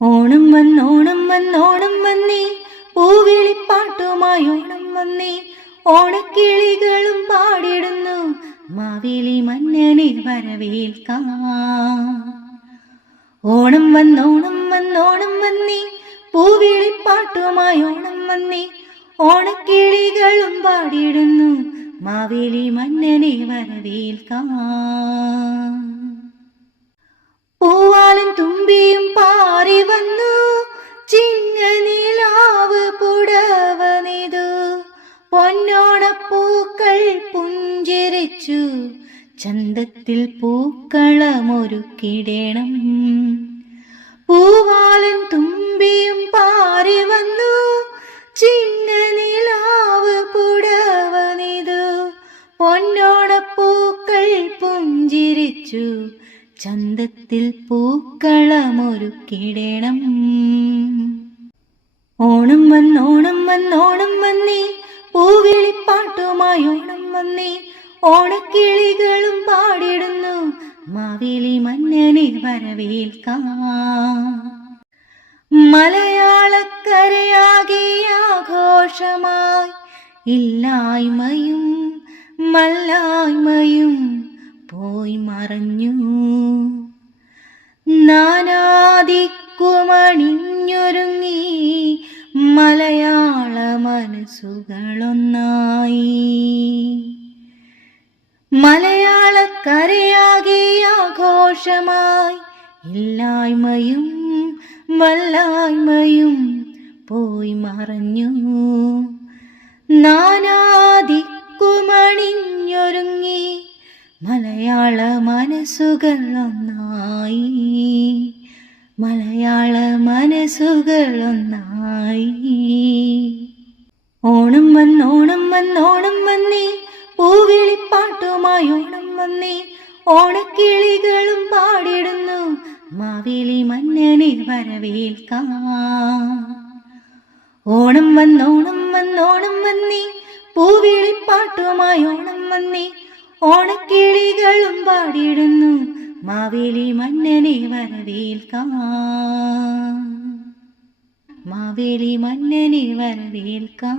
ഓണം വന്നോണം വന്നോണം വന്നേ, പൂവിളിപ്പാട്ടുമായി ഓണം വന്നേ, ഓണക്കിളികളും പാടിടുന്നു, മാവേലി മന്നനെ വരവേൽക്കാം. ഓണം വന്നോണം വന്നോണം വന്നേ, പൂവിളിപ്പാട്ടുമായി ഓണം വന്നേ, ഓണക്കിളികളും പാടിടുന്നു, മാവേലി മന്നനെ വരവേൽക്കാം. പൂവാലും തുമ്പിയും പാറി വന്നു, ചിങ്ങനിലാവ് പുടവ നെയ്തു, പൊന്നോണപ്പൂക്കൾ പുഞ്ചിരിച്ചു, ചന്തത്തിൽ പൂക്കളമൊരുക്കിടണം. പൂവാലും തുമ്പിയും പാറി വന്നു, ചിങ്ങനിലാവ് പുടവ നെയ്തു, പൊന്നോണപ്പൂക്കൾ പുഞ്ചിരിച്ചു, ചന്തത്തിൽ പൂക്കളമൊരുക്കിടണം. ഓണം വന്നോണം വന്നോണം വന്നേ, പൂവിളിപ്പാട്ടുമായി ഓണം വന്നേ, ഓണക്കിളികളും പാടിടുന്നു, മാവേലി മന്നനെ വരവേൽക്കാം. മലയാളക്കരയാകെ ആഘോഷമായി, ഇല്ലായ്മയും മല്ലായ്മയും പോയി മറഞ്ഞു, നാനാദിക്കുമണിഞ്ഞൊരുങ്ങി മലയാള മനസ്സുകളൊന്നായി. മലയാളക്കരയാകെ ആഘോഷമായി, ഇല്ലായ്മയും വല്ലായ്മയും പോയി മറഞ്ഞു, നാനാദിക്കുമണിഞ്ഞൊരുങ്ങി മലയാള മനസ്സുകളൊന്നായി, മലയാള മനസ്സുകളൊന്നായി. ഓണം വന്നോണം വന്നോണം വന്നേ, പൂവിളിപ്പാട്ടുമായി ഓണം വന്നേ, ഓണക്കിളികളും പാടിടുന്നു, മാവേലി മന്നനെ വരവേൽക്കാം. ഓണം വന്നോണം വന്നോണം വന്നേ, പൂവിളിപ്പാട്ടുമായി ഓണം വന്നേ, ഓണക്കിളികളും പാടിടുന്നു, മാവേലി മന്നനെ വരവേൽക്കാം. മാവേലി മന്നനെ വരവേൽക്കാം.